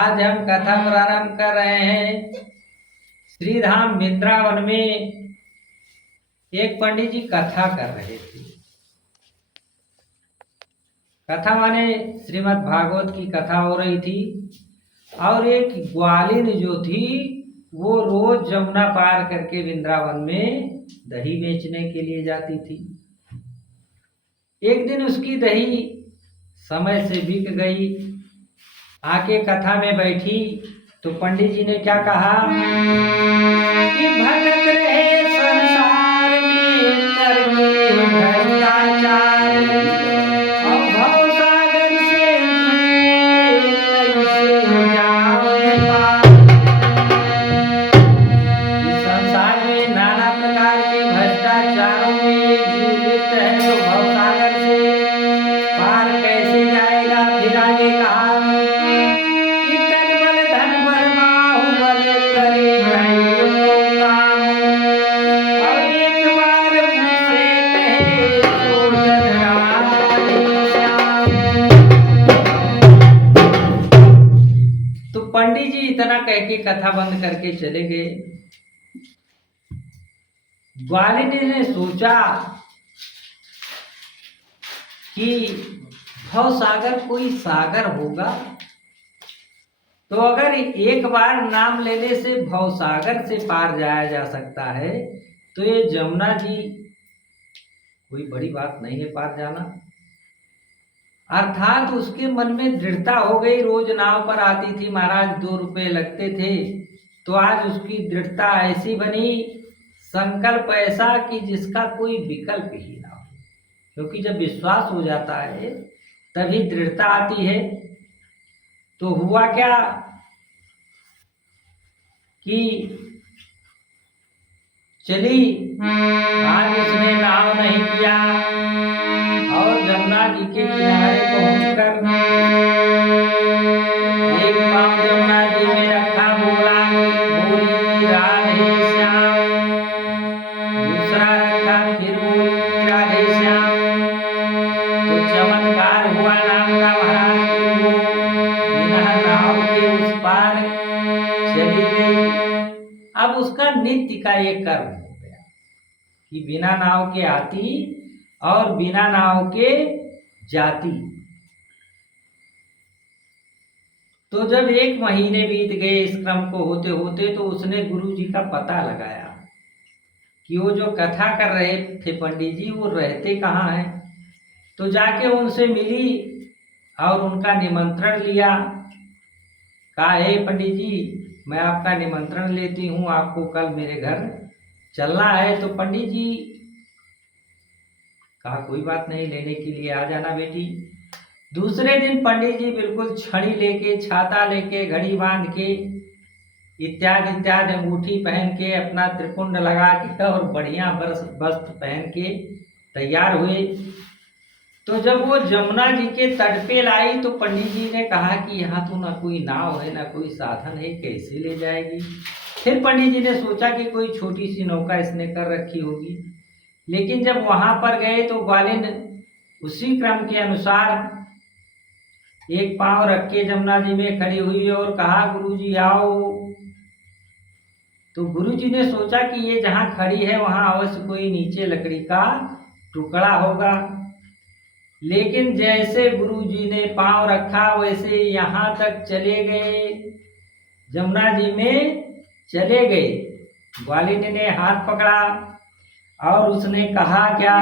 आज हम कथा प्रारंभ कर रहे हैं। श्री धाम वृंदावन में एक पंडित जी कथा कर रहे थे। कथा माने श्रीमद् भागवत की कथा हो रही थी और एक ग्वालिन जो थी वो रोज जमुना पार करके वृंदावन में दही बेचने के लिए जाती थी। एक दिन उसकी दही समय से बिक गई। आके कथा में बैठी तो पंडित जी ने क्या कहा कि भटक रहे संसार में करके भ्रष्टाचार और भवसागर से कैसे जाओ पार। इस संसार में नाना प्रकार के भ्रष्टाचारों में जीव लिप्त है तो भवसागर से पार कैसे जाएगा। फिर आगे कहा पंडित जी इतना कह के कथा बंद करके चले गए। ग्वालिनी ने सोचा कि भवसागर कोई सागर होगा तो अगर एक बार नाम लेने से भवसागर से पार जाया जा सकता है तो ये जमुना जी कोई बड़ी बात नहीं है पार जाना। अर्थात उसके मन में दृढ़ता हो गई। रोज नाव पर आती थी, महाराज 2 रुपए लगते थे, तो आज उसकी दृढ़ता ऐसी बनी, संकल्प ऐसा कि जिसका कोई विकल्प ही ना हो। क्योंकि जब विश्वास हो जाता है तभी दृढ़ता आती है। तो हुआ क्या कि चली आज उसने नाव नहीं किया और जमुना जी के किनारे पहुंचकर एक पांव जमुना जी में रखा, बोली राधे श्याम। दूसरा रखा, फिर बोली राधे श्याम। तो चमत्कार हुआ नाम का महाराज बिना नाव के उस पार चली गई। अब उसका नित्य का ये कर्म हो गया कि बिना नाव के आती और बिना नाव के जाती। तो जब 1 महीने बीत गए इस क्रम को होते होते तो उसने गुरु जी का पता लगाया कि वो जो कथा कर रहे थे पंडित जी वो रहते कहाँ हैं। तो जाके उनसे मिली और उनका निमंत्रण लिया। कहा हे पंडित जी मैं आपका निमंत्रण लेती हूँ, आपको कल मेरे घर चलना है। तो पंडित जी कहा कोई बात नहीं, लेने के लिए आ जाना बेटी। दूसरे दिन पंडित जी बिल्कुल छड़ी लेके, छाता लेके, घड़ी बांध के, इत्यादि इत्यादि, अंगूठी पहन के, अपना त्रिपुंड लगा के और बढ़िया वस्त्र पहन के तैयार हुए। तो जब वो जमुना जी के तट पे लाई तो पंडित जी ने कहा कि यहाँ तो ना कोई नाव है ना कोई साधन है, कैसे ले जाएगी। फिर पंडित जी ने सोचा कि कोई छोटी सी नौका इसने कर रखी होगी। लेकिन जब वहां पर गए तो ग्वालिन उसी क्रम के अनुसार एक पांव रख के जमुना जी में खड़ी हुई और कहा गुरुजी आओ। तो गुरुजी ने सोचा कि ये जहां खड़ी है वहां अवश्य कोई नीचे लकड़ी का टुकड़ा होगा। लेकिन जैसे गुरुजी ने पांव रखा वैसे यहाँ तक चले गए, जमुना जी में चले गए। ग्वालिन ने हाथ पकड़ा और उसने कहा क्या